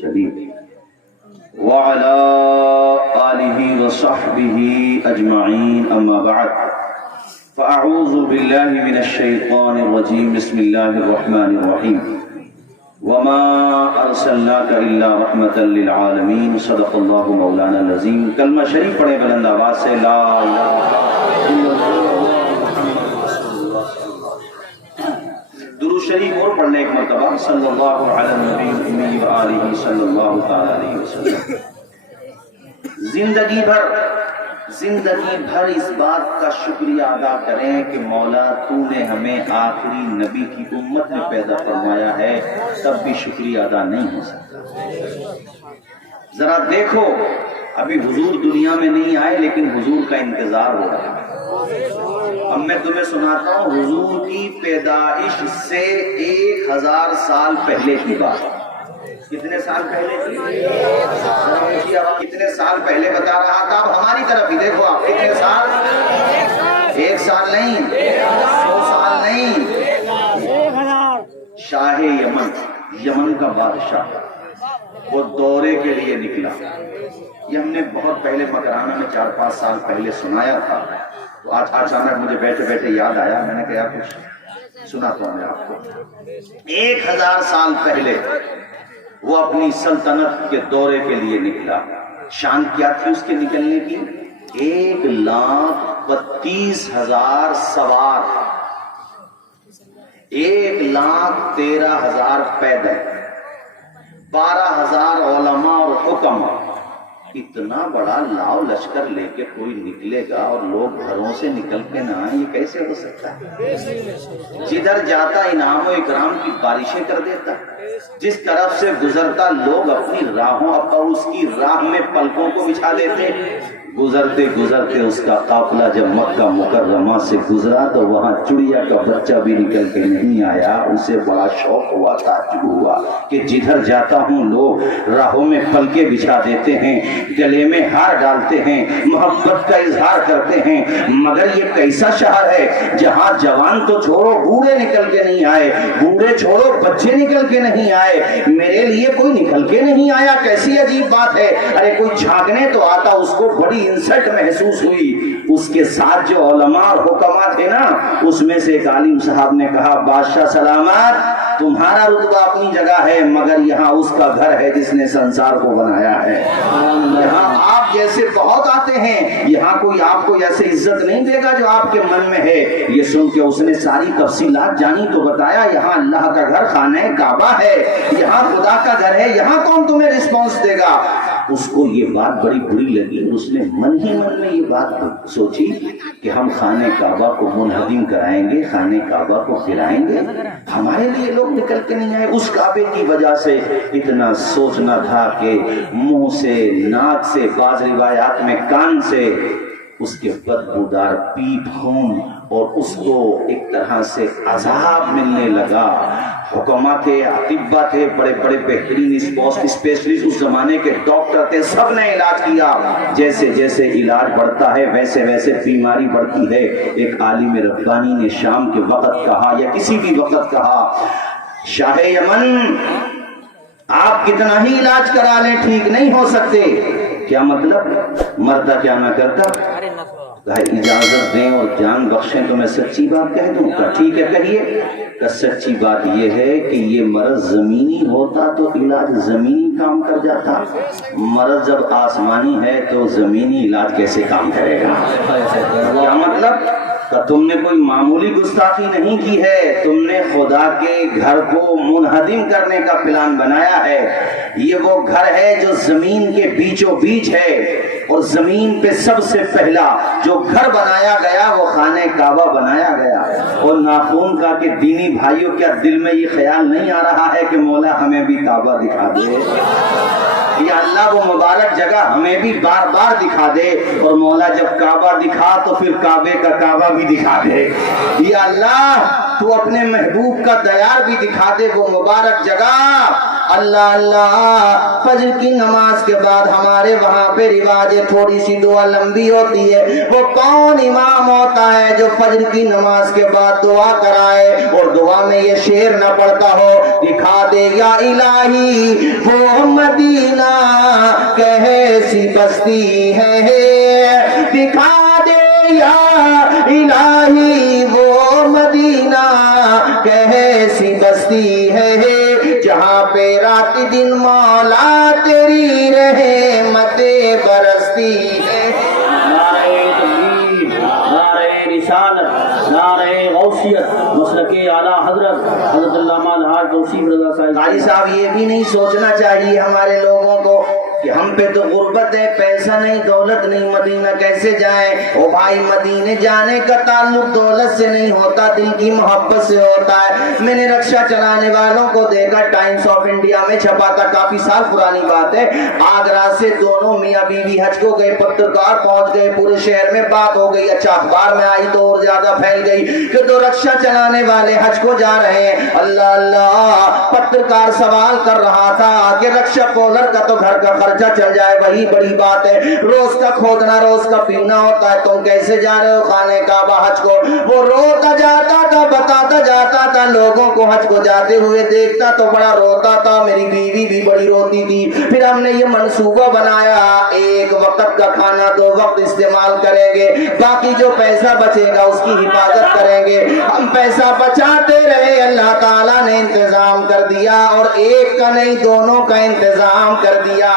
المرسلين وعلى آله وصحبه أجمعين أما بعد فأعوذ بالله من الشيطان الرجيم بسم الله الرحمن الرحيم وما أرسلناك إلا رحمة للعالمين صدق الله مولانا العظيم. کلمہ شریف پڑھیں بلند آواز سے لا الہ الا اللہ. درود شریف اور پڑھنے ایک مرتبہ صلی اللہ علی النبی الأمی وآلہ صلی اللہ تعالی علیہ وسلم. زندگی بھر اس بات کا شکریہ ادا کریں کہ مولا تو نے ہمیں آخری نبی کی امت میں پیدا فرمایا ہے، تب بھی شکریہ ادا نہیں ہو سکتا. ذرا دیکھو ابھی حضور دنیا میں نہیں آئے لیکن حضور کا انتظار ہو رہا ہے. اب میں تمہیں سناتا ہوں حضور کی پیدائش سے 1000 سال پہلے کی بات. کتنے سال پہلے تھی؟ کتنے سال پہلے بتا رہا تھا. اب ہماری طرف ہی دیکھو آپ کتنے سال. 1 سال نہیں، 100 سال نہیں. شاہ یمن کا بادشاہ وہ دورے کے لیے نکلا. یہ ہم نے بہت پہلے مکرانہ میں 4-5 سال پہلے سنایا تھا. تو آج اچانک مجھے بیٹھے بیٹھے یاد آیا. میں نے کہا کچھ سناتا ہوں میں آپ کو. 1000 سال پہلے وہ اپنی سلطنت کے دورے کے لیے نکلا. شان کیا تھی اس کے نکلنے کی؟ 1,32,000 سوار، 1,13,000 پیدل، 12,000 علماء اور حکماء. اتنا بڑا لاؤ لشکر لے کے کوئی نکلے گا اور لوگ گھروں سے نکل کے نہ آئیں، یہ کیسے ہو سکتا ہے؟ جدھر جاتا انعام و اکرام کی بارشیں کر دیتا. جس طرف سے گزرتا لوگ اپنی راہوں اور اس کی راہ میں پلکوں کو بچھا دیتے. گزرتے گزرتے اس کا قافلہ جب مکہ مکرمہ سے گزرا تو وہاں چڑیا کا بچہ بھی نکل کے نہیں آیا. اسے بڑا شوق ہوا، تعجب ہوا کہ جدھر جاتا ہوں لوگ راہوں میں پلکیں بچھا دیتے ہیں، گلے میں ہار ڈالتے ہیں، محبت کا اظہار کرتے ہیں، مگر یہ کیسا شہر ہے جہاں جوان تو چھوڑو بوڑھے نکل کے نہیں آئے، بوڑھے چھوڑو بچے نکل کے نہیں آئے، میرے لیے کوئی نکل کے نہیں آیا. کیسی عجیب بات ہے. ارے کوئی جھانکنے تو آتا، اس کو بڑی انسلٹ محسوس ہوئی. اس کے ساتھ جو علماء اور حکماء تھے نا، اس میں سے ایک عالم صاحب نے کہا بادشاہ سلامت، تمہارا رتبہ اپنی جگہ ہے مگر یہاں اس کا گھر ہے جس نے سنسار کو بنایا ہے. یہاں آپ جیسے بہت آتے ہیں، یہاں کوئی آپ کو ایسے عزت نہیں دے گا جو آپ کے من میں ہے. یہ سن کے اس نے ساری تفصیلات جانی تو بتایا یہاں اللہ کا گھر خانہ کعبہ ہے، یہاں خدا کا گھر ہے، یہاں کون تمہیں رسپانس دے گا. اس کو یہ بات بڑی بری لگی. اس نے من ہی من میں یہ بات سوچی کہ ہم خانہ کعبہ کو منہدم کرائیں گے، خانہ کعبہ کو گرائیں گے، ہمارے لیے لوگ نکل کے نہیں آئے. اس کعبے کی وجہ سے اتنا سوچنا تھا کہ منہ سے، ناک سے، بعض روایات میں کان سے اس کے بدبودار پیپ خون اور اس کو ایک طرح سے عذاب ملنے لگا. حکماء تھے، اطباء تھے، بڑے بڑے بہترین اسپیشلسٹ اس زمانے کے ڈاکٹر تھے، سب نے علاج کیا. جیسے جیسے علاج بڑھتا ہے ویسے ویسے بیماری بڑھتی ہے. ایک عالم ربانی نے شام کے وقت کہا یا کسی بھی وقت کہا شاہ یمن آپ کتنا ہی علاج کرا لیں ٹھیک نہیں ہو سکتے. کیا مطلب؟ مرتا کیا نہ کرتا. اجازت دیں اور جان بخشیں تو میں سچی بات کہہ دوں. ٹھیک ہے کہیے. سچی بات یہ ہے کہ یہ مرض زمینی ہوتا تو علاج زمینی کام کر جاتا. مرض جب آسمانی ہے تو زمینی علاج کیسے کام کرے گا؟ کیا مطلب؟ کہ تم نے کوئی معمولی گستاخی نہیں کی ہے، تم نے خدا کے گھر کو منہدم کرنے کا پلان بنایا ہے. یہ وہ گھر ہے جو زمین کے بیچوں بیچ ہے، اور زمین پہ سب سے پہلا جو گھر بنایا گیا وہ خانہ کعبہ بنایا گیا. اور ناخون کا کہ دینی بھائیوں کیا دل میں یہ خیال نہیں آ رہا ہے کہ مولا ہمیں بھی کعبہ دکھا دے، یا اللہ وہ مبارک جگہ ہمیں بھی بار بار دکھا دے. اور مولا جب کعبہ دکھا تو پھر کعبے کا کعبہ بھی دکھا دے. یا اللہ تو اپنے محبوب کا دیار بھی دکھا دے، وہ مبارک جگہ اللہ اللہ فجر کی نماز کے بعد ہمارے وہاں پہ رواج ہے تھوڑی سی دعا لمبی ہوتی ہے. وہ کون امام ہوتا ہے جو فجر کی نماز کے بعد دعا کرائے اور دعا میں یہ شعر نہ پڑھتا ہو, دکھا دے یا الہی وہ مدینہ کیسی بستی ہے, دکھا دے یا الہی وہ مدینہ کیسی بستی ہے, جہاں پہ رات دن مولا تیری رحمتیں برستی ہے. نعرہ تکبیر، نعرہ رسالت، نعرہ غوثیت، مسلک اعلیٰ حضرت حضرت علامہ الحاج توصیف رضا صاحب. قاری صاحب یہ بھی نہیں سوچنا چاہیے ہمارے لوگوں کو کہ ہم پہ تو غربت ہے, پیسہ نہیں, دولت نہیں, مدینہ کیسے جائیں. او بھائی مدینے جانے کا تعلق دولت سے نہیں ہوتا, دل کی محبت سے ہوتا ہے. میں نے رکشہ چلانے والوں کو دیکھا, ٹائمز آف انڈیا میں چھپا تھا, کافی سال پرانی بات ہے. آگرہ سے دونوں میاں بیوی حج کو گئے, پترکار پہنچ گئے, پورے شہر میں بات ہو گئی, اچھا اخبار میں آئی تو اور زیادہ پھیل گئی کہ دو رکشہ چلانے والے حج کو جا رہے ہیں. اللہ اللہ, پترکار سوال کر رہا تھا کہ رکشہ پولر کا تو گھر کا خرچہ چل جائے وہی بڑی بات ہے, روز کا کھودنا روز کا پینا ہوتا ہے, تم کیسے جا رہے ہو خانے کعبہ حج کو. وہ روتا جاتا تھا, بتاتا جاتا تھا, لوگوں کو حج کو جاتے ہوئے دیکھتا تو بڑا روتا تھا, میری بیوی بھی بڑی روتی تھی. پھر ہم نے یہ منصوبہ بنایا, ایک وقت کا کھانا 2 وقت استعمال کریں گے, باقی جو پیسہ بچے گا اس کی حفاظت کریں گے. ہم پیسہ بچاتے رہے, اللہ تعالیٰ نے انتظام کر دیا, اور ایک کا نہیں دونوں کا انتظام کر دیا.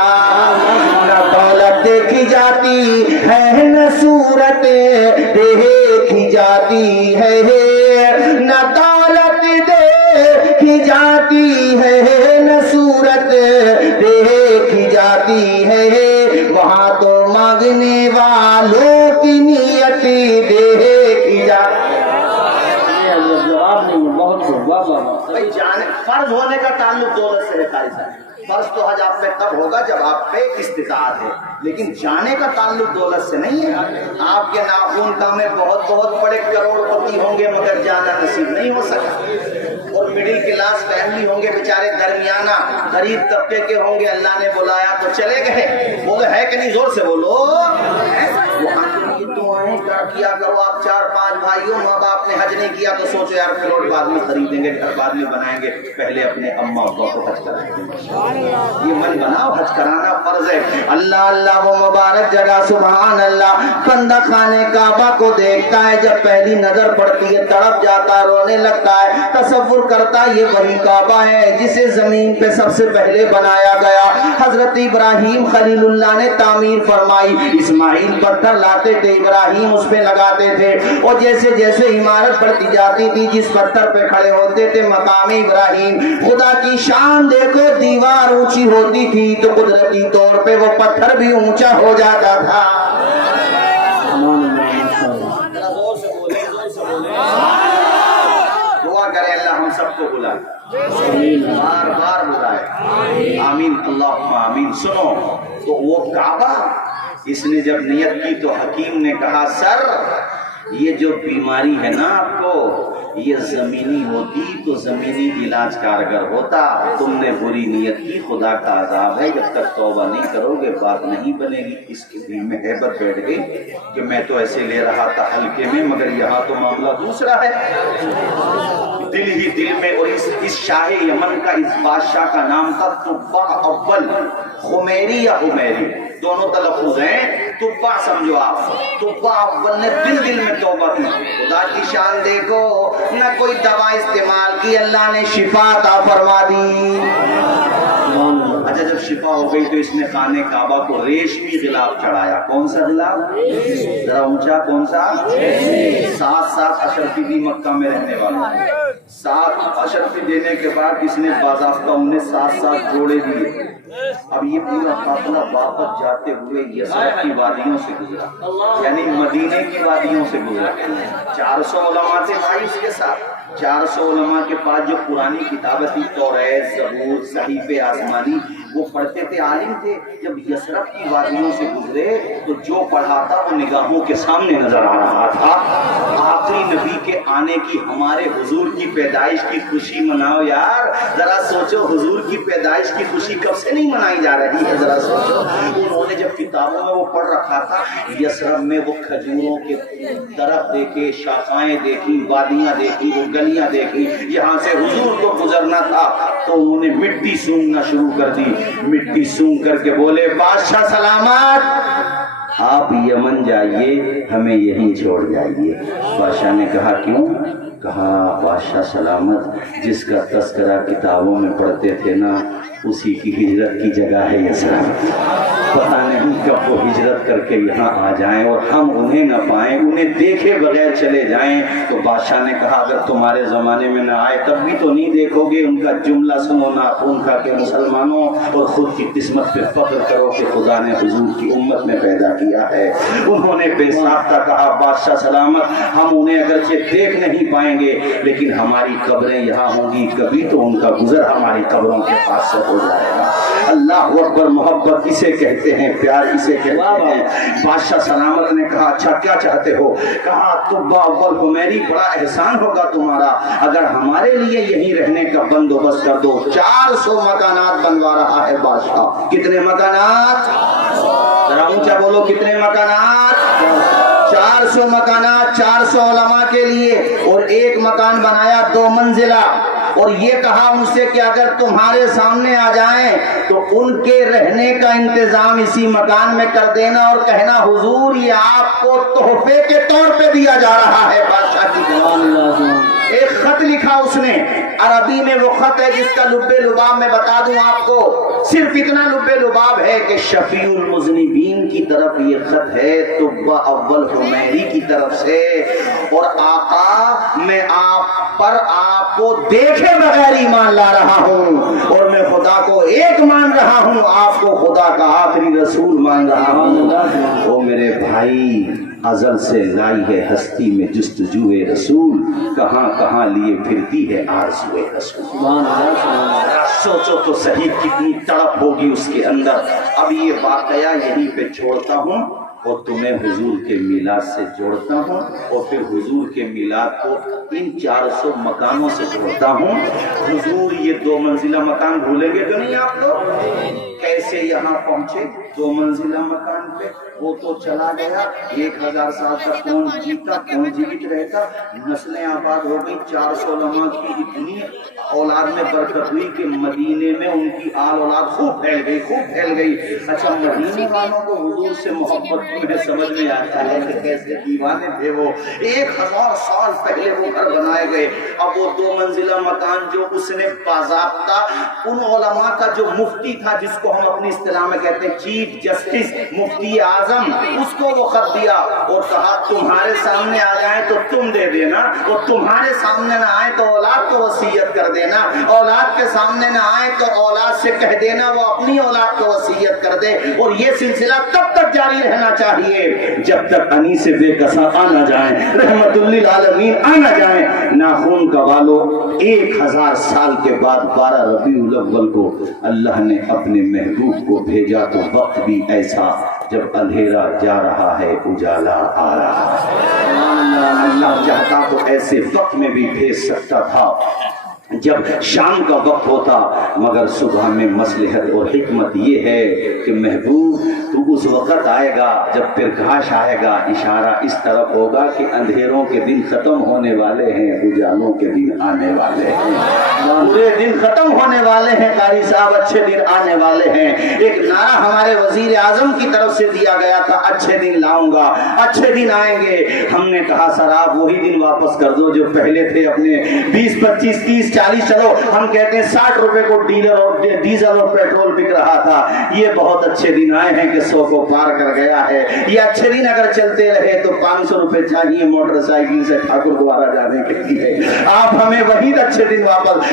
نہ دولت دیکھی جاتی ہے نہ صورت دیکھی جاتی ہے, نہ دولت دیکھی جاتی ہے نہ صورت دیکھی جاتی ہے, وہاں تو مانگنے والوں کی نیت دیکھی جاتی ہے. جواب نہیں ہے, بہت خوب, واہ واہ واہ. بھائی جانے فرض ہونے کا تعلق دولت سے ہے قاری صاحب. فرض تو حج آپ پہ تب ہوگا جب آپ پہ استطاعت ہے, لیکن جانے کا تعلق دولت سے نہیں ہے. آپ کے ناخون کا میں بہت بہت بڑے کروڑ پتی ہوں گے مگر جانا نصیب نہیں ہو سکا, اور مڈل کلاس فیملی ہوں گے بیچارے, درمیانہ غریب طبقے کے ہوں گے, اللہ نے بلایا تو چلے گئے. وہ ہے کہ نہیں, زور سے بولو. دعائیں کیا کرو آپ 4-5 بھائیوں, ماں باپ نے حج نہیں کیا تو سوچو یار پلاٹ بعد میں خریدیں گے, گھر بعد میں بنائیں گے, پہلے اپنے اماں ابا کو حج کرائیں گے. یہ من بناؤ, حج کرانا فرض ہے. اللہ اللہ وہ مبارک جگہ, سبحان اللہ. بندہ خانے کعبہ کو دیکھتا ہے, جب پہلی نظر پڑتی ہے تڑپ جاتا ہے, رونے لگتا ہے, تصور کرتا ہے یہ وہی کعبہ ہے جسے زمین پہ سب سے پہلے بنایا گیا. حضرت ابراہیم خلیل اللہ نے تعمیر فرمائی. اسماعیل پتھر لاتے تھے, ابراہیم اس پہ لگاتے تھے, اور جیسے جیسے عمارت بڑھتی جاتی تھی جس پتھر پہ کھڑے ہوتے تھے مقام ابراہیم, خدا کی شان دیکھو, دیوار اونچی ہوتی تھی تو قدرتی طور پہ وہ پتھر بھی اونچا ہو جاتا تھا. دعا کرے اللہ ہم سب کو بلائے, بار بار بلائے, آمین اللہم آمین. سنو تو وہ کعبہ, اس نے جب نیت کی تو حکیم نے کہا سر یہ جو بیماری ہے نا آپ کو, یہ زمینی ہوتی تو زمینی علاج کارگر ہوتا, تم نے بری نیت کی, خدا کا عذاب ہے, جب تک توبہ نہیں کرو گے بات نہیں بنے گی. اس کے دل میں ہیبت بیٹھ گئی کہ میں تو ایسے لے رہا تھا ہلکے میں, مگر یہاں تو معاملہ دوسرا ہے. دل ہی دل میں, اور اس شاہ یمن کا, اس بادشاہ کا نام تھا تبع اول, خمیری یا حمیری دونوں تلفظ ہیں, تبع سمجھو آپ. تبع اول نے دل میں توبہ کی, خدا کی شان دیکھو, نہ کوئی دوا استعمال کی, اللہ نے شفا عطا فرما دی. اچھا جب شفا ہو گئی تو اس نے خانے کعبہ کو ریشمی غلاف چڑھایا. کون سا غلاف, ذرا اونچا, کون سا؟ 7 اشرفی بھی مکہ میں رہنے والا. 7 اشرفی دینے کے بعد اس نے باضابطہ انہیں 7 جوڑے دیے. اب یہ پورا قافلہ واپس جاتے ہوئے یسرب کی وادیوں سے گزرا, یعنی مدینے کی وادیوں سے گزرا. 400 علماء تھے بھائی اس کے ساتھ. 400 علماء کے پاس جو پرانی کتابیں تھی, توریت, زبور, صحیفے آسمانی, وہ پڑھتے تھے، عالم تھے، جب یثرب کی وادیوں سے گزرے تو جو پڑھا تھا وہ نگاہوں کے سامنے نظر آ رہا تھا۔ آخری نبی کے آنے کی، ہمارے حضور کی پیدائش کی خوشی مناؤ یار، ذرا سوچو حضور کی پیدائش کی خوشی کب سے نہیں منائی جا رہی ہے، ذرا سوچو۔ انہوں نے جب کتابوں میں وہ پڑھ رکھا تھا، یثرب میں وہ کھجوروں کے درخت دیکھے، شاخائیں دیکھی، وادیاں دیکھی، وہ گلیاں دیکھی، یہاں سے حضور کو گزرنا تھا تو انہوں نے مٹی سونگنا شروع کر دی۔ مٹی سونگ کر کے بولے بادشاہ سلامت، آپ یمن جائیے، ہمیں یہیں چھوڑ جائیے۔ بادشاہ نے کہا کیوں؟ کہا بادشاہ سلامت، جس کا تذکرہ کتابوں میں پڑھتے تھے نا، اسی کی ہجرت کی جگہ ہے یثرب، پتہ نہیں کب وہ ہجرت کر کے یہاں آ جائیں اور ہم انہیں نہ پائیں، انہیں دیکھے بغیر چلے جائیں۔ تو بادشاہ نے کہا اگر تمہارے زمانے میں نہ آئے تب بھی تو نہیں دیکھو گے، ان کا جملہ سنو ناخن کھا کے مسلمانوں، اور خود کی قسمت پہ فخر کرو کہ خدا نے حضور کی امت میں پیدا کیا ہے۔ انہوں نے بے ساختہ کہا بادشاہ سلامت، ہم انہیں اگرچہ دیکھ نہیں پائیں گے لیکن ہماری قبریں یہاں ہوں گی، کبھی تو ان کا گزر ہماری قبروں کے پاس سے ہو جائے گا۔ اللہ اکبر، محبت اسے کہتے ہیں، پیار اسے کہتے ہیں۔ بادشاہ سلامت نے کہا اچھا کیا چاہتے ہو؟ کہا تبا اول حمیری، بڑا احسان ہوگا تمہارا اگر ہمارے لیے یہیں رہنے کا بندوبست کر دو۔ 400 مکانات بنوا رہا ہے بادشاہ۔ کتنے مکانات؟ ذرا اونچا بولو، کتنے مکانات؟ 400 مکانات، 400 علماء کے لیے، اور ایک مکان بنایا 2 منزلہ، اور یہ کہا ان سے کہ اگر تمہارے سامنے آ جائیں تو ان کے رہنے کا انتظام اسی مکان میں کر دینا اور کہنا حضور یہ آپ کو تحفے کے طور پہ دیا جا رہا ہے۔ بادشاہ کی جوان ایک خط لکھا اس نے، عربی میں وہ خط ہے جس کا لب لباب میں بتا دوں آپ کو، صرف اتنا لب لباب ہے کہ شفیع المذنبین کی طرف یہ خط ہے، تبا اول حمیری کی طرف سے، اور آقا میں آپ پر آپ کو دیکھے بغیر ایمان لا رہا ہوں، اور میں خدا کو ایک مان رہا ہوں، آپ کو خدا کا آخری رسول مان رہا ہوں۔ او میرے بھائی، ازل سے لائی ہے ہستی میں جستجوئے رسول، کہاں کہاں لیے پھرتی ہے آرزوئے رسول۔ سوچو تو صحیح کتنی تڑپ ہوگی اس کے اندر۔ اب یہ واقعہ یہیں پہ چھوڑتا ہوں اور تمہیں حضور کے میلاد سے جوڑتا ہوں، اور پھر حضور کے میلاد کو ان 400 مکانوں سے جوڑتا ہوں۔ حضور یہ 2 منزلہ مکان بھولیں گے تو نہیں آپ لوگ؟ کیسے یہاں پہنچے 2 منزلہ مکان پہ؟ وہ تو چلا گیا، 1000 سال تک کون جیتا، کون جیوت رہتا، نسلیں آباد ہو گئی، 400 علماء کی اتنی اولاد میں برکت ہوئی کہ مدینے میں ان کی آل اولاد خوب پھیل گئی، خوب پھیل گئی۔ اچھا مدینے والوں کو حضور سے محبت تمہیں سمجھ میں آتا ہے کہ کیسے دیوانے تھے وہ، 1000 سال پہلے وہ گھر بنائے گئے۔ اب وہ 2 منزلہ مکان جو اس نے باضابطہ ان علماء کا جو مفتی تھا، جس کو ہم اپنی اصطلاح میں کہتے ہیں چیف جسٹس، مفتی اعظم، اس کو وہ خط دیا اور کہا تمہارے سامنے آ جائیں تو تم دے دینا، اور تمہارے سامنے نہ آئے تو اولاد کو وصیت کر دینا، اولاد کے سامنے نہ آئے تو اولاد سے کہہ دینا وہ اپنی اولاد کو وصیت کر دے، اور یہ سلسلہ تب تک جاری رہنا چاہیے جب تک انیس بے کساں آ نہ جائیں، رحمت للعالمین آ نہ جائیں۔ ناخون کا والو 1000 سال کے بعد 12 ربیع الاول کو اللہ نے اپنے محبوب کو بھیجا، تو وقت بھی ایسا جب اندھیرا جا رہا ہے اجالا آ رہا ہے۔ اللہ چاہتا تو ایسے وقت میں بھی بھیج سکتا تھا جب شام کا وقت ہوتا، مگر صبح میں مصلحت اور حکمت یہ ہے کہ محبوب تو اس وقت آئے گا جب پرکاش آئے گا، اشارہ اس طرف ہوگا کہ اندھیروں کے دن ختم ہونے والے ہیں، اجالوں کے دن آنے والے ہیں، برے دن ختم ہونے والے ہیں، قاری صاحب اچھے دن آنے والے ہیں۔ ایک نعرہ ہمارے وزیر اعظم کی طرف سے دیا گیا تھا، اچھے دن لاؤں گا، اچھے دن آئیں گے۔ ہم نے کہا سر آپ وہی دن واپس کر دو جو پہلے تھے، اپنے 20 25 30 40، چلو ہم کہتے ہیں 60 روپے کو ڈیلر اور ڈیزل اور پیٹرول بک رہا تھا، یہ بہت اچھے دن آئے ہیں کہ 100 کو پار کر گیا ہے۔ یہ اچھے دن اگر چلتے رہے تو 500 روپے چاہیے موٹر سائیکل سے ٹھاکر دوبارہ جانے کے لیے۔ آپ ہمیں وہی اچھے دن واپس،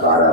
12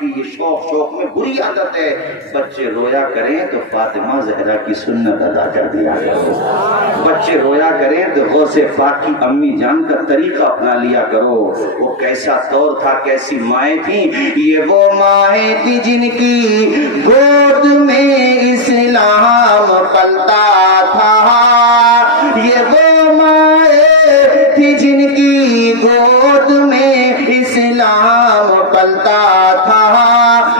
کی، یہ شوق شوق میں بری عادت ہے. بچے رویا کریں تو فاطمہ زہرا کی سنت ادا کر دیا کرو. بچے رویا کریں تو غوث پاک کی امی جان کا طریقہ اپنا لیا کرو. وہ کیسا دور تھا، کیسی مائیں تھیں. یہ وہ مائیں تھی جن کی گود میں اسلام پلتا تھا. یہ وہ مائیں تھی جن کی گود میں اسلام پلتا تھا.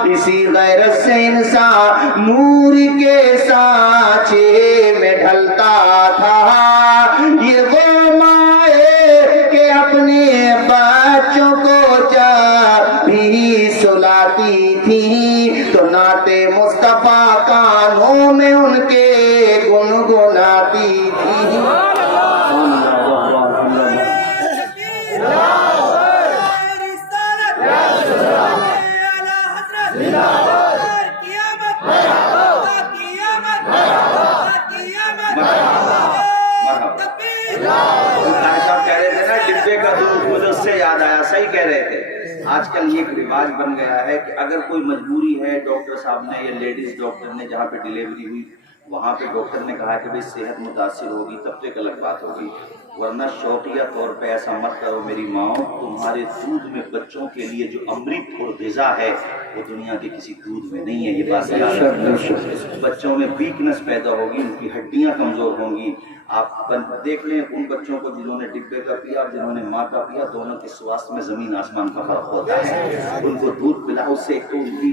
اسی غیرت سے انسان نور کے سانچے میں ڈھلتا تھا. یہ وہ مائیں کہ اپنے بچوں کو جب بھی سلاتی تھی تو نعت مصطفیٰ کانوں میں ان کے گنگناتی تھی. صحیح کہہ رہے تھے. آج کل یہ ایک رواج بن گیا ہے کہ اگر کوئی مجبوری ہے، ڈاکٹر صاحب نے یا لیڈیز ڈاکٹر نے جہاں پہ ڈیلیوری ہوئی وہاں پہ ڈاکٹر نے کہا کہ بھئی صحت متاثر ہوگی تب تو ایک الگ بات ہوگی، ورنہ شوقیہ طور پہ ایسا مت کرو میری ماں. تمہارے دودھ میں بچوں کے لیے جو امرت اور غذا ہے وہ دنیا کے کسی دودھ میں نہیں ہے. یہ بات بچوں میں ویکنس پیدا ہوگی، ان کی ہڈیاں کمزور ہوں گی. آپ دیکھ لیں ان بچوں کو جنہوں نے ڈبے کا پیا اور جنہوں نے ماں کا پیا، دونوں کے سواستھ میں زمین آسمان کا فرق ہوتا ہے. ان کو دودھ پلاؤ، اس سے ایک تو ان کی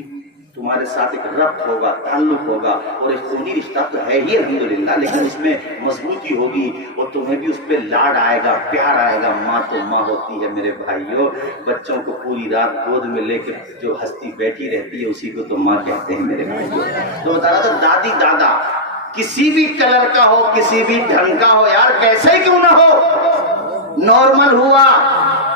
تمہارے ساتھ ایک ربط ہوگا، تعلق ہوگا، اور ایک خونی رشتہ تو ہے ہی الحمدللہ، لیکن اس میں مضبوطی ہوگی اور تمہیں بھی اس پہ لاڈ آئے گا، پیار آئے گا. ماں تو ماں ہوتی ہے میرے بھائیوں. بچوں کو پوری رات گود میں لے کے جو ہستی بیٹھی رہتی ہے اسی کو تو ماں کہتے ہیں میرے بھائیوں. تو بتا رہا تھا دادی دادا کسی بھی کلر کا ہو، کسی بھی ڈھنگ کا ہو، یار کیسے کیوں نہ ہو، نارمل ہوا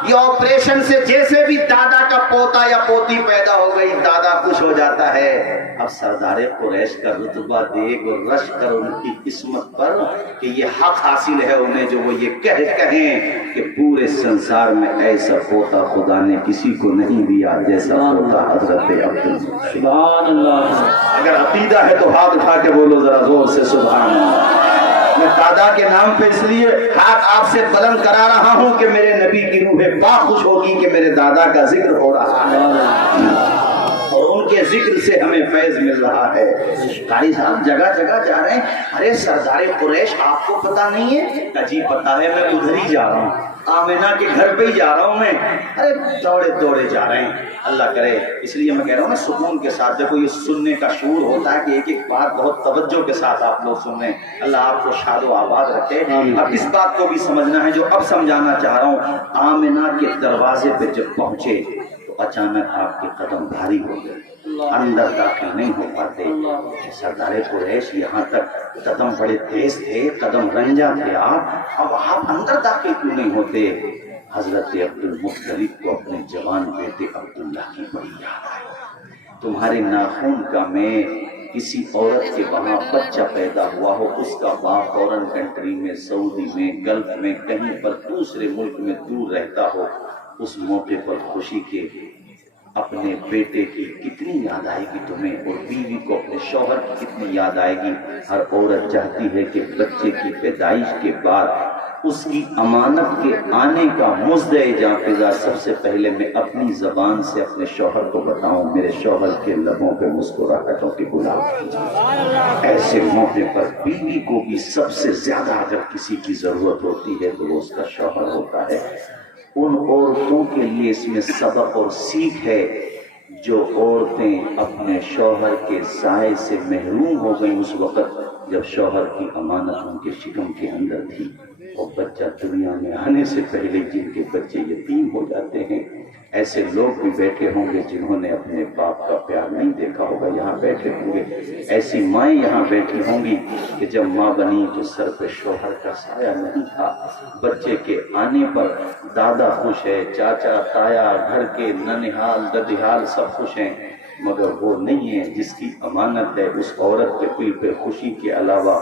یہ آپریشن سے جیسے بھی دادا کا پوتا یا پوتی پیدا ہو گئی دادا خوش ہو جاتا ہے. اب سردار قریش کا رتبہ دیکھ اور رش کر ان کی قسمت پر کہ یہ حق حاصل ہے انہیں جو وہ یہ کہیں کہ پورے سنسار میں ایسا پوتا خدا نے کسی کو نہیں دیا جیسا پوتا حضرت عبدالمطلب. سبحان اللہ. اگر عقیدہ ہے تو ہاتھ اٹھا کے بولو ذرا زور سے سبحان اللہ. میں دادا کے نام پہ اس لیے ہاتھ آپ سے بلند کرا رہا ہوں کہ میرے نبی کی روح پاک خوش ہوگی کہ میرے دادا کا ذکر ہو رہا ہے اور ان کے ذکر سے ہمیں فیض مل رہا ہے. قاری صاحب جگہ جگہ جا رہے ہیں. ارے سردار قریش آپ کو پتا نہیں ہے؟ جی پتا ہے، میں ادھر ہی جا رہا ہوں، آمینہ کے گھر پہ ہی جا رہا ہوں میں. ارے دوڑے دوڑے جا رہے ہیں. اللہ کرے، اس لیے میں کہہ رہا ہوں نا سکون کے ساتھ. دیکھو یہ سننے کا شعور ہوتا ہے کہ ایک ایک بات بہت توجہ کے ساتھ آپ لوگ سن رہے ہیں. اللہ آپ کو شاد و آباد رکھے. اب اس بات کو بھی سمجھنا ہے جو اب سمجھانا چاہ رہا ہوں. آمینہ کے دروازے پہ جب پہنچے تو اچانک آپ کے قدم بھاری ہو گئے، اندر داخل نہیں ہو پاتے. سردار قریش یہاں تک قدم بڑے تیز تھے، قدم رنجا تھے آپ، اب آپ اندر داخل کیوں نہیں ہوتے؟ حضرت عبدالمطلب کو اپنے جوان بیٹے عبداللہ کی بڑی یاد آئی. تمہارے ناخون کا میں کسی عورت کے وہاں بچہ پیدا ہوا ہو، اس کا باپ فورن کنٹری میں، سعودی میں، گلف میں، کہیں پر دوسرے ملک میں دور رہتا ہو، اس موقع پر خوشی کے اپنے بیٹے کی کتنی یاد آئے گی تمہیں، اور بیوی کو اپنے شوہر کی کتنی یاد آئے گی. ہر عورت چاہتی ہے کہ بچے کی پیدائش کے بعد اس کی امانت کے آنے کا مزدع جاں فضا سب سے پہلے میں اپنی زبان سے اپنے شوہر کو بتاؤں میرے شوہر کے لبوں پہ مسکراہٹوں کی گلاب کیجیے. ایسے موقع پر بیوی کو بھی سب سے زیادہ اگر کسی کی ضرورت ہوتی ہے تو وہ اس کا شوہر ہوتا ہے. ان عورتوں کے لیے اس میں سبق اور سیکھ ہے جو عورتیں اپنے شوہر کے سائے سے محروم ہو گئیں اس وقت جب شوہر کی امانت ان کے شکم کے اندر تھی، اور بچہ دنیا میں آنے سے پہلے جن کے بچے یتیم ہو جاتے ہیں. ایسے لوگ بھی بیٹھے ہوں گے جنہوں نے اپنے باپ کا پیار نہیں دیکھا ہوگا، یہاں بیٹھے ہوں گے. ایسی مائیں یہاں بیٹھی ہوں گی کہ جب ماں بنی تو سر پہ شوہر کا سایہ نہیں تھا. بچے کے آنے پر دادا خوش ہے، چاچا تایا گھر کے ننہال ددہال سب خوش ہیں، مگر وہ نہیں ہے جس کی امانت ہے. اس عورت کے دل پہ خوشی کے علاوہ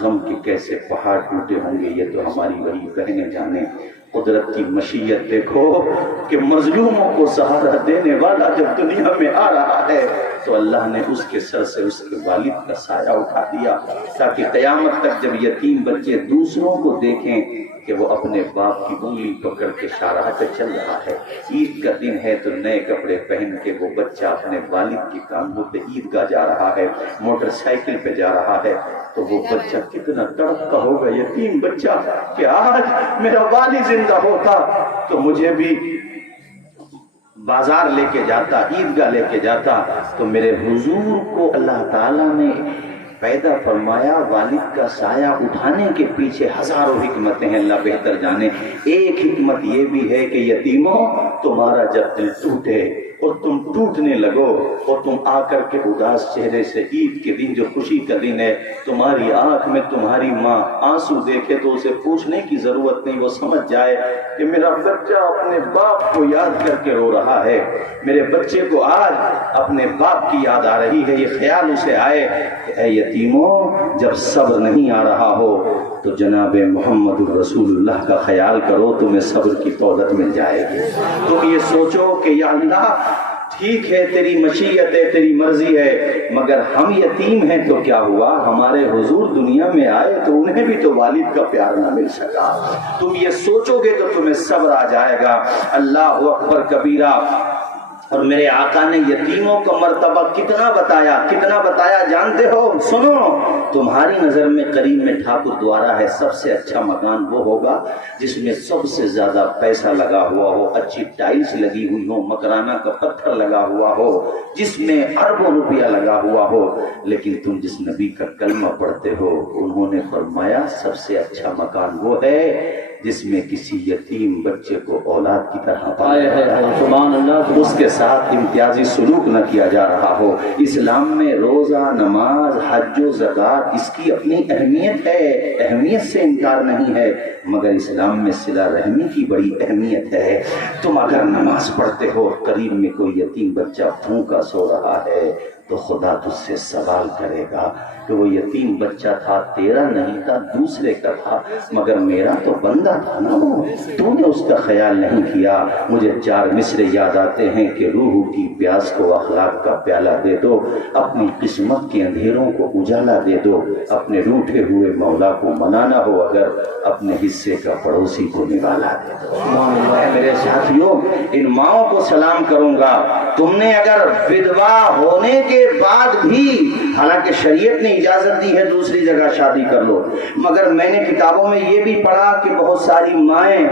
غم کے کیسے پہاڑ ٹوٹے ہوں گے یہ تو ہماری وہی بہنیں جانے. قدرت کی مشیت دیکھو کہ مظلوموں کو سہارا دینے والا جب دنیا میں آ رہا ہے تو اللہ نے اس کے سر سے اس کے والد کا سایہ اٹھا دیا، تاکہ قیامت تک جب یتیم بچے دوسروں کو دیکھیں کہ وہ اپنے باپ کی انگلی پکڑ کے شاہراہ پہ چل رہا ہے، عید کا دن ہے تو نئے کپڑے پہن کے وہ بچہ اپنے والد کی کاندھوں پہ عیدگاہ جا رہا ہے، موٹر سائیکل پہ جا رہا ہے، تو وہ بچہ کتنا تڑپتا ہوگا، یتیم بچہ، کہ آج میرا والد زندہ ہوتا تو مجھے بھی بازار لے کے جاتا، عیدگاہ لے کے جاتا۔ تو میرے حضور کو اللہ تعالیٰ نے پیدا فرمایا، والد کا سایہ اٹھانے کے پیچھے ہزاروں حکمتیں ہیں، اللہ بہتر جانے۔ ایک حکمت یہ بھی ہے کہ یتیموں، تمہارا جب دل ٹوٹے اور تم ٹوٹنے لگو اور تم آ کر کے اداس چہرے سے عید کے دن جو خوشی کا دن ہے، تمہاری آنکھ میں تمہاری ماں آنسو دیکھے تو اسے پوچھنے کی ضرورت نہیں، وہ سمجھ جائے کہ میرا بچہ اپنے باپ کو یاد کر کے رو رہا ہے، میرے بچے کو آج اپنے باپ کی یاد آ رہی ہے، یہ خیال اسے آئے کہ اے یتیموں، جب صبر نہیں آ رہا ہو تو جناب محمد رسول اللہ کا خیال کرو، تمہیں صبر کی دولت مل جائے گی۔ تم یہ سوچو کہ یا اللہ ٹھیک ہے، تیری مشیت ہے، تیری مرضی ہے، مگر ہم یتیم ہیں تو کیا ہوا، ہمارے حضور دنیا میں آئے تو انہیں بھی تو والد کا پیار نہ مل سکا۔ تم یہ سوچو گے تو تمہیں صبر آ جائے گا۔ اللہ اکبر کبیرہ۔ اور میرے آقا نے یتیموں کا مرتبہ کتنا بتایا جانتے ہو؟ سنو، تمہاری نظر میں قریب میں ٹھاکر دوارا ہے، سب سے اچھا مکان وہ ہوگا جس میں سب سے زیادہ پیسہ لگا ہوا ہو، اچھی ٹائلز لگی ہوئی ہو، مکرانہ کا پتھر لگا ہوا ہو، جس میں اربوں روپیہ لگا ہوا ہو۔ لیکن تم جس نبی کا کلمہ پڑھتے ہو، انہوں نے فرمایا سب سے اچھا مکان وہ ہے جس میں کسی یتیم بچے کو اولاد کی طرح پایا سبحان اللہ، اس کے ساتھ امتیازی سلوک نہ کیا جا رہا ہو۔ اسلام میں روزہ، نماز، حج و زکوٰۃ اس کی اپنی اہمیت ہے، اہمیت سے انکار نہیں ہے، مگر اسلام میں صلہ رحمی کی بڑی اہمیت ہے۔ تم اگر نماز پڑھتے ہو، قریب میں کوئی یتیم بچہ بھوکا سو رہا ہے تو خدا تجھ سے سوال کرے گا کہ وہ یتیم بچہ تھا، تیرا نہیں تھا، دوسرے کا تھا، مگر میرا تو بندہ تھا نا وہ، تو نے اس کا خیال نہیں کیا۔ مجھے 4 مصرے یاد آتے ہیں کہ روح کی پیاس کو اخلاق کا پیالہ دے دو، اپنی قسمت کے اندھیروں کو اجالا دے دو، اپنے روٹھے ہوئے مولا کو منانا ہو اگر، اپنے حصے کا پڑوسی کو نوالا دے دو۔ میرے ساتھیوں، ان ماؤں کو سلام کروں گا، تم نے اگر ودوا ہونے کے بعد بھی، حالانکہ شریعت نے اجازت دی ہے دوسری جگہ شادی کر لو، مگر میں نے کتابوں میں یہ بھی پڑھا کہ بہت ساری مائیں،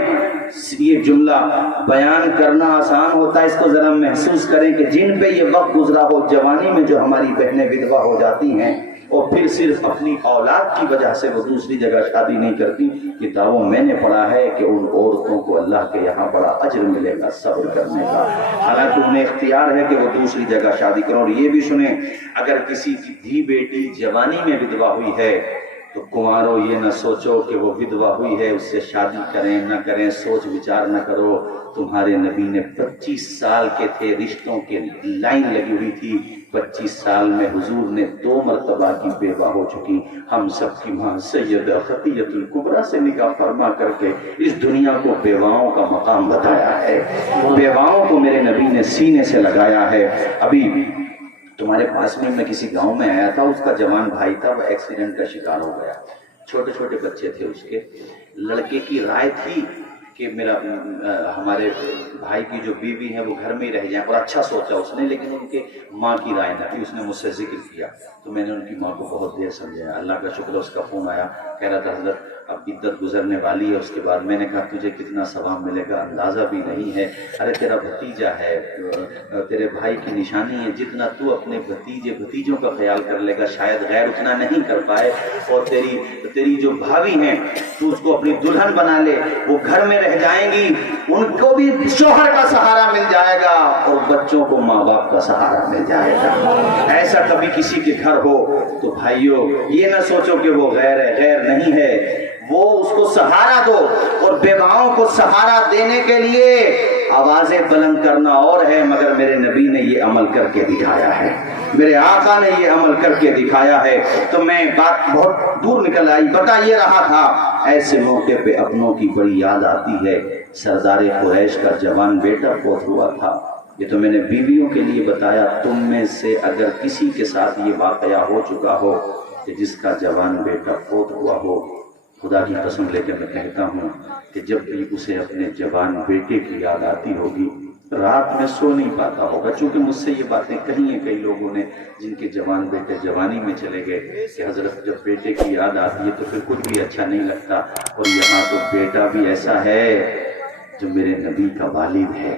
یہ جملہ بیان کرنا آسان ہوتا ہے، اس کو ذرا محسوس کریں کہ جن پہ یہ وقت گزرا ہو جوانی میں، جو ہماری بہنیں ودوا ہو جاتی ہیں اور پھر صرف اپنی اولاد کی وجہ سے وہ دوسری جگہ شادی نہیں کرتی، کتابوں میں نے پڑھا ہے کہ ان عورتوں کو اللہ کے یہاں بڑا اجر ملے گا صبر کرنے کا، حالانکہ انہیں اختیار ہے کہ وہ دوسری جگہ شادی کریں۔ اور یہ بھی سنیں، اگر کسی کی دھی بیٹی جوانی میں ودوا ہوئی ہے تو کنواروں یہ نہ سوچو کہ وہ ودوا ہوئی ہے اس سے شادی کریں نہ کریں، سوچ وچار نہ کرو۔ تمہارے نبی نے 25 سال کے تھے، رشتوں کے لائن لگی ہوئی تھی، 25 سال میں حضور نے 2 مرتبہ کی بیوہ ہو چکی، ہم سب کی ماں سیدہ خدیجہ الکبریٰ سے نکاح فرما کر کے اس دنیا کو بیواؤں کا مقام بتایا ہے۔ بیواؤں کو میرے نبی نے سینے سے لگایا ہے۔ ابھی تمہارے پاس میں کسی گاؤں میں آیا تھا، اس کا جوان بھائی تھا، وہ ایکسیڈنٹ کا شکار ہو گیا، چھوٹے چھوٹے بچے تھے اس کے۔ لڑکے کی رائے تھی کہ میرا ہمارے بھائی کی جو بیوی ہے وہ گھر میں ہی رہ جائیں، اور اچھا سوچا اس نے، لیکن ان کے ماں کی رائے نہ تھی۔ اس نے مجھ سے ذکر کیا تو میں نے ان کی ماں کو بہت دیر سمجھایا، اللہ کا شکر اس کا فون آیا، کہہ رہا تھا حضرت اب عدت گزرنے والی ہے۔ اس کے بعد میں نے کہا تجھے کتنا ثواب ملے گا اندازہ بھی نہیں ہے، ارے تیرا بھتیجا ہے، تیرے بھائی کی نشانی ہے، جتنا تو اپنے بھتیجوں کا خیال کر لے گا شاید غیر اتنا نہیں کر پائے، اور تیری جو بھابھی ہیں تو اس کو اپنی دلہن بنا لے، وہ گھر میں رہ جائیں گی، ان کو بھی شوہر کا سہارا مل جائے گا اور بچوں کو ماں باپ کا سہارا مل جائے گا۔ ایسا کبھی کسی کے گھر ہو تو بھائیو یہ نہ سوچو کہ وہ غیر ہے، غیر نہیں ہے، وہ اس کو سہارا دو۔ اور بیواؤں کو سہارا دینے کے لیے آوازیں بلند کرنا اور ہے، مگر میرے نبی نے یہ عمل کر کے دکھایا ہے۔ میرے آقا نے یہ عمل کر کے دکھایا ہے۔ تو میں بات بہت دور نکل آئی، بتا یہ رہا تھا ایسے موقع پہ اپنوں کی بڑی یاد آتی ہے۔ سردار قریش کا جوان بیٹا فوت ہوا تھا۔ یہ تو میں نے بیویوں کے لیے بتایا، تم میں سے اگر کسی کے ساتھ یہ واقعہ ہو چکا ہو کہ جس کا جوان بیٹا فوت ہوا ہو، خدا کی قسم لے کے میں کہتا ہوں کہ جب بھی اسے اپنے جوان بیٹے کی یاد آتی ہوگی رات میں سو نہیں پاتا ہوگا، چونکہ مجھ سے یہ باتیں کہی ہیں کئی لوگوں نے جن کے جوان بیٹے جوانی میں چلے گئے کہ حضرت جب بیٹے کی یاد آتی ہے تو پھر کچھ بھی اچھا نہیں لگتا، اور یہاں تو بیٹا بھی ایسا ہے جو میرے نبی کا والد ہے۔